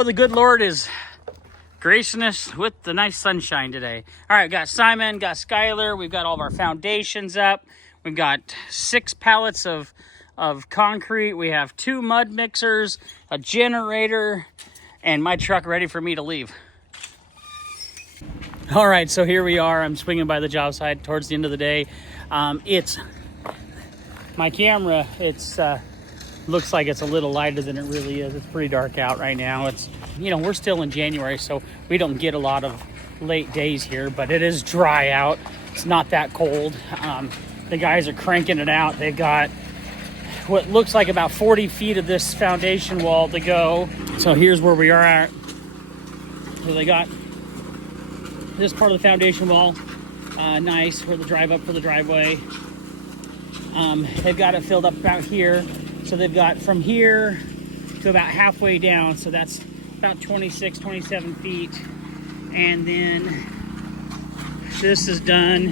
The good Lord is gracing us with the nice sunshine today. All right, got Simon, got Skylar. We've got all of our foundations up. We've got 6 pallets of concrete. We have 2 mud mixers, a generator, and my truck ready for me to leave. All right, so here we are. I'm swinging by the job site towards the end of the day. It's my camera. It's looks like it's a little lighter than it really is. It's pretty dark out right now. It's, you know, we're still in January, so we don't get a lot of late days here, but it is dry out. It's not that cold. The guys are cranking it out. They've got what looks like about 40 feet of this foundation wall to go. So here's where we are at. So they got this part of the foundation wall nice for the drive up for the driveway. They've got it filled up about here. So they've got from here to about halfway down. So that's about 26, 27 feet. And then this is done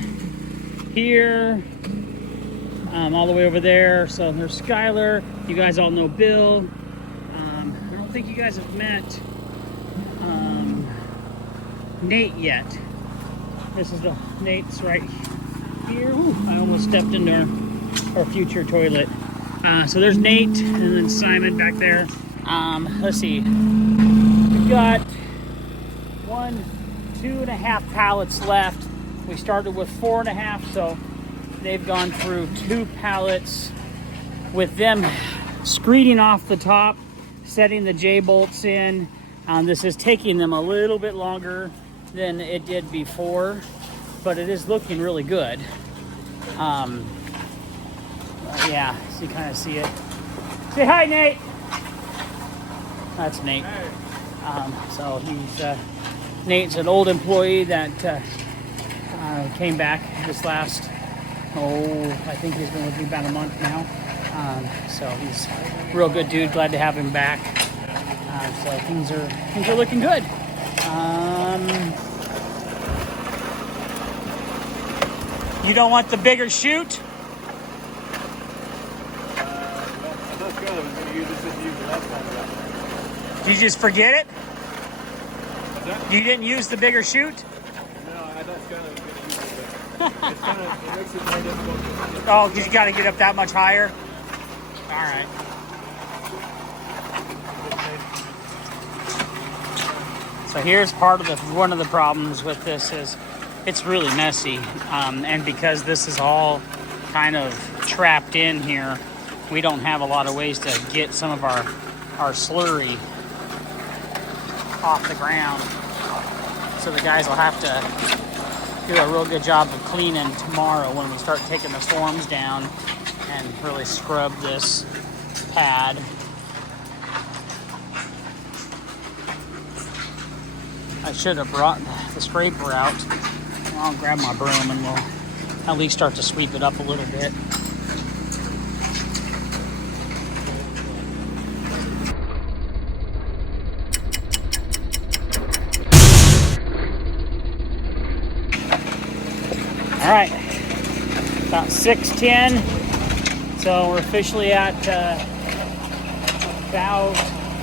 here, all the way over there. So there's Skylar. You guys all know Bill. I don't think you guys have met Nate yet. This is Nate's right here. Ooh, I almost stepped into our future toilet. So there's Nate and then Simon back there. Let's see. We've got 2.5 pallets left. We started with 4.5, so they've gone through 2 pallets with them screeding off the top, setting the J-bolts in. This is taking them a little bit longer than it did before, but it is looking really good. Yeah, so you kind of see it. Say hi, Nate. That's Nate. So Nate's an old employee that came back this last, I think he's been with me about a month now. So he's a real good dude. Glad to have him back. So things are looking good. You don't want the bigger chute? Did you just forget it? You didn't use the bigger chute? No, I thought Skylar was going to use it. It makes it more difficult. Oh, because you got to get up that much higher? All right. So here's part of one of the problems with this is it's really messy. And because this is all kind of trapped in here, we don't have a lot of ways to get some of our slurry off the ground. So the guys will have to do a real good job of cleaning tomorrow when we start taking the forms down and really scrub this pad. I should have brought the scraper out. I'll grab my broom and we'll at least start to sweep it up a little bit. All right, about 6:10, so we're officially at about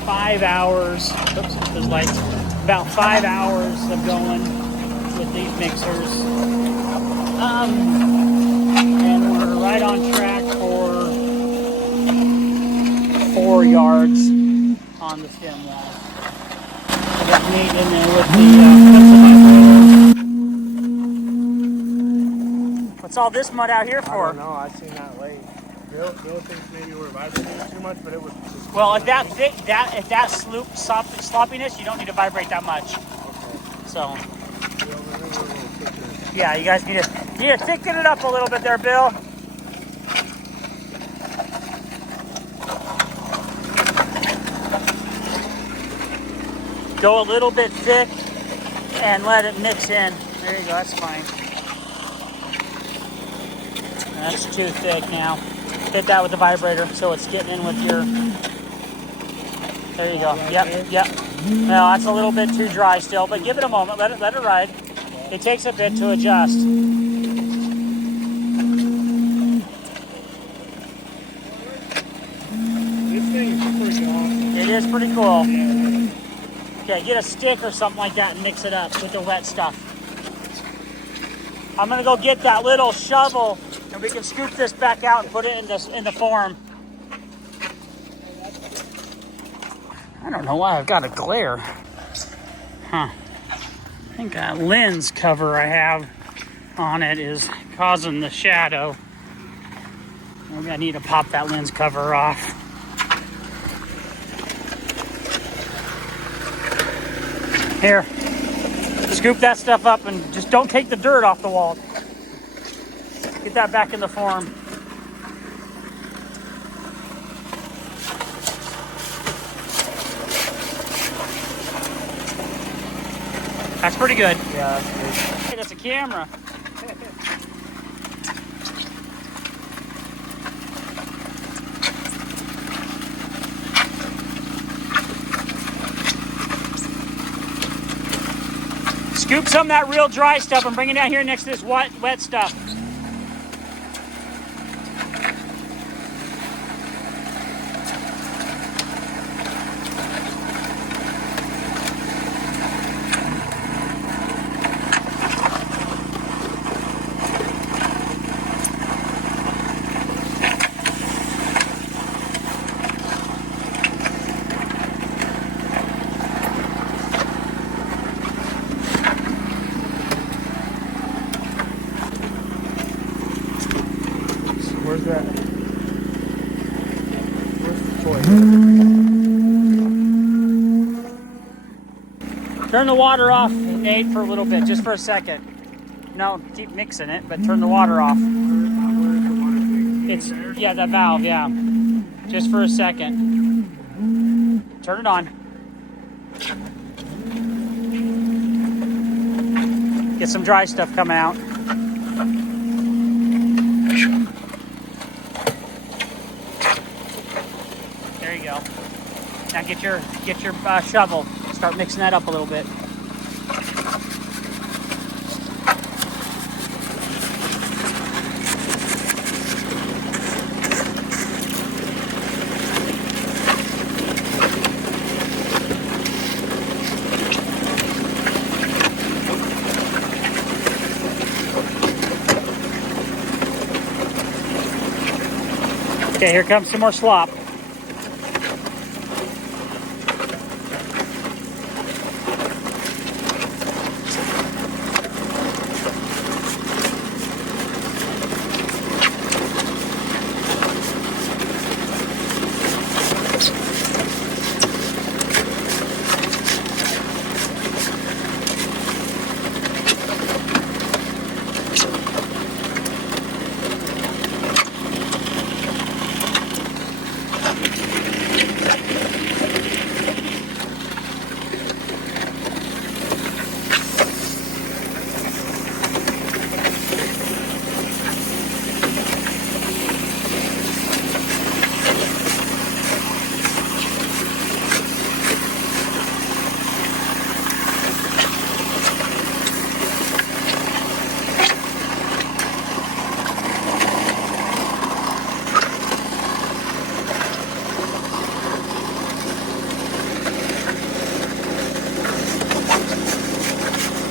5 hours. Oops, there's lights. About 5 hours of going with these mixers, and we're right on track for 4 yards on the stem wall. I got Nate in there with the What's all this mud out here for? I don't know. I seen that late. Bill thinks maybe we're vibrating too much, but it was just... Well, if that sloppiness, you don't need to vibrate that much. Okay. So, yeah, you guys need to thicken it up a little bit there, Bill. Go a little bit thick and let it mix in. There you go. That's fine. That's too thick now. Hit that with the vibrator so it's getting in with your... There you go. Yep. No, that's a little bit too dry still, but give it a moment. Let it ride. It takes a bit to adjust. This thing is pretty awesome. It is pretty cool. Okay, get a stick or something like that and mix it up with the wet stuff. I'm gonna go get that little shovel and we can scoop this back out and put it in the form. I don't know why I've got a glare. Huh. I think that lens cover I have on it is causing the shadow. Maybe I need to pop that lens cover off. Here, scoop that stuff up and just don't take the dirt off the wall. Get that back in the form. That's pretty good. Yeah, that's good. Hey, that's a camera. Scoop some of that real dry stuff and bring it down here next to this wet stuff. Where's that? Where's the toy? Turn the water off, Nate, for a little bit, just for a second. No, keep mixing it, but turn the water off. It's, yeah, that valve, yeah. Just for a second. Turn it on. Get some dry stuff coming out. There you go. Now get your shovel. Start mixing that up a little bit. Okay, here comes some more slop.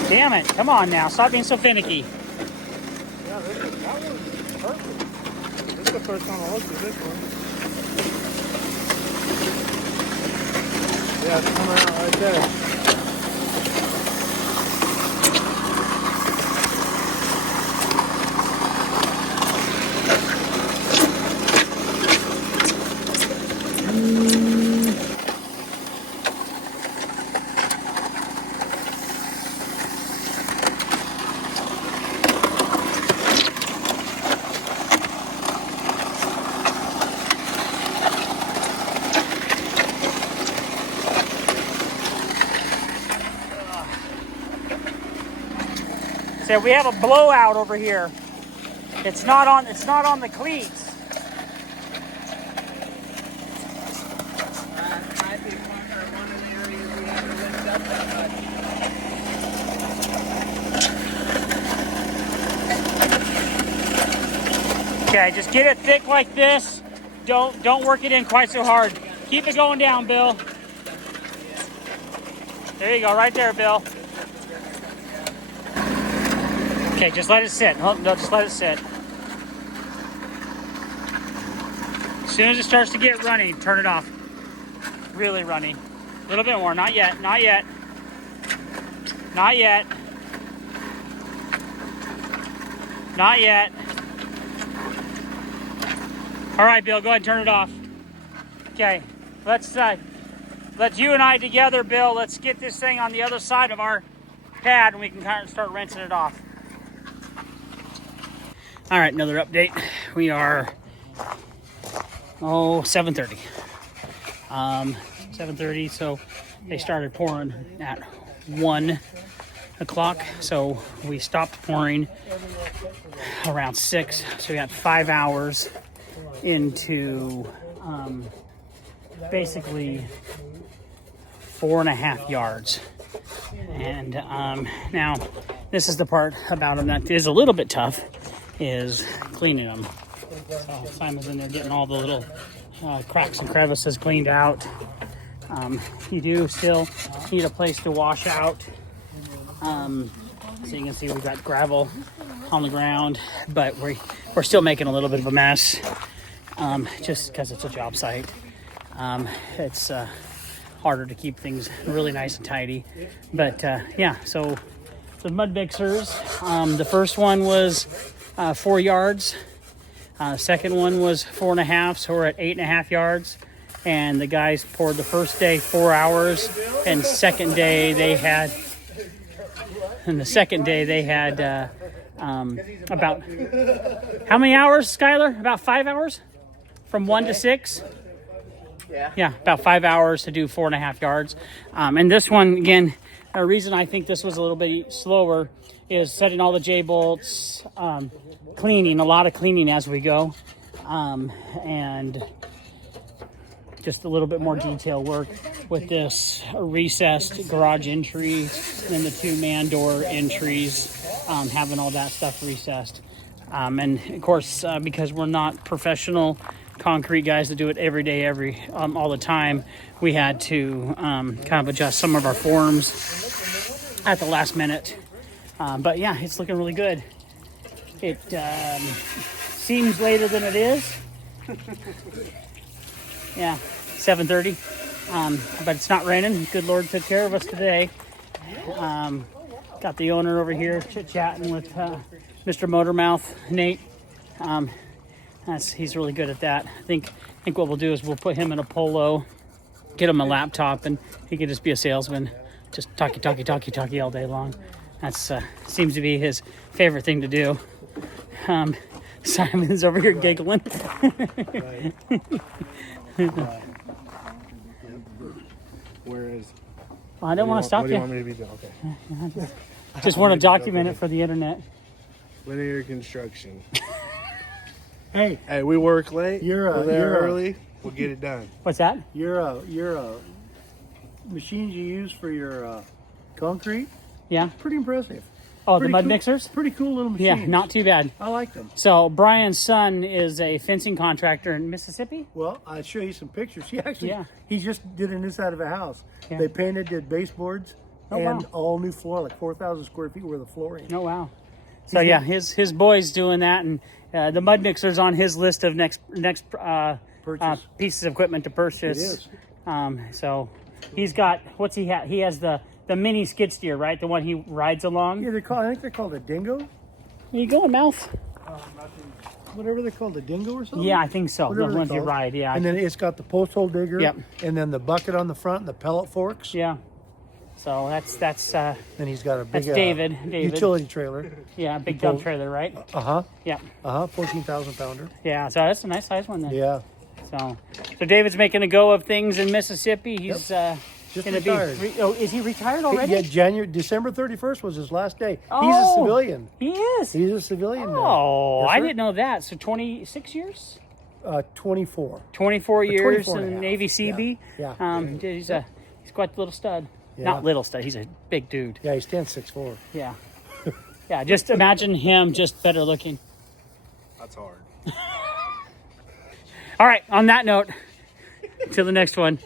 Damn it, come on now, stop being so finicky. Yeah, that one's perfect. This is the first time I looked at this one. Yeah, it's coming out right there. So we have a blowout over here. It's not on the cleats. Might be one of the areas we haven't linked up that much. Okay, just get it thick like this. Don't work it in quite so hard. Keep it going down, Bill. There you go, right there, Bill. Okay, just let it sit. No, just let it sit. As soon as it starts to get runny, turn it off. Really runny. A little bit more. Not yet. Not yet. Not yet. Not yet. All right, Bill, go ahead and turn it off. Okay, let's you and I together, Bill. Let's get this thing on the other side of our pad and we can kind of start rinsing it off. All right, another update. We are 7:30. 7:30. So they started pouring at 1 o'clock. So we stopped pouring around 6. So we got 5 hours into basically 4.5 yards. And now this is the part about them that is a little bit tough, is cleaning them. So Simon's in there getting all the little cracks and crevices cleaned out. You do still need a place to wash out. So you can see we've got gravel on the ground, but we're still making a little bit of a mess, just because it's a job site. It's harder to keep things really nice and tidy. But yeah, so the MudMixers, the first one was 4 yards. Second one was 4.5, so we're at 8.5 yards. And the guys poured the first day 4 hours, and second day they had. And the second day they had about how many hours, Skylar? About 5 hours, from 1 to 6. Yeah, about 5 hours to do 4.5 yards. And this one, again, a reason I think this was a little bit slower is setting all the J-bolts, cleaning, a lot of cleaning as we go, and just a little bit more detail work with this recessed garage entry and the 2 man door entries, having all that stuff recessed. And of course, because we're not professional concrete guys that do it every day, all the time, we had to kind of adjust some of our forms at the last minute. But yeah, it's looking really good. It seems later than it is. Yeah, 7:30. But it's not raining. Good Lord took care of us today. Got the owner over here chit-chatting with Mr. Motormouth, Nate. He's really good at that. I think what we'll do is we'll put him in a polo, get him a laptop, and he can just be a salesman. Just talkie all day long. That's seems to be his favorite thing to do. Simon's over here giggling. Where is? Well, I don't want to stop you. What do you want me to be doing? Okay. Just want to document it for the internet. Linear construction. Hey, we work late. You're there early. We'll get it done. What's that? Your machines you use for your concrete, Yeah. pretty impressive. Oh, Pretty the cool- MudMixers? Pretty cool little Yeah, machines. not too bad. I like them. So Brian's son is a fencing contractor in Mississippi. Well, I'll show you some pictures. Yeah. He just did an inside of a house. Yeah. They did baseboards, Oh, and wow. all new floor, like 4,000 square feet worth of flooring. Oh wow! So yeah, his boy's doing that, and the MudMixer's on his list of next Purchase. pieces of equipment to purchase. It is. So he's got what's he have? He has the mini skid steer, right? The one he rides along. Yeah, I think they're called a dingo. Where you going, Mouth? Whatever they're called, a dingo or something. Yeah, I think so. Whatever The they're ones you called. ride, yeah. And then it's got the post hole digger. Yep. And then the bucket on the front and the pellet forks. Yeah. So that's And he's got a big David. utility trailer. Yeah, big dump trailer, right? 14,000 pounder. Yeah, so that's a nice size one then. Yeah. So David's making a go of things in Mississippi. He's Just gonna retired. be. Is he retired already? Yeah, December 31st was his last day. He's a Oh, civilian. He is. He's a civilian now. Oh, Yes, I sir. didn't know that. So 26 years, 24. 24 years 24 and a in half. Navy CB. Yeah. He's quite a little stud. Yeah. Not little stud. He's a big dude. Yeah, he stands 6'4". Yeah. Yeah. Just imagine him just better looking. That's hard. All right. On that note, till the next one.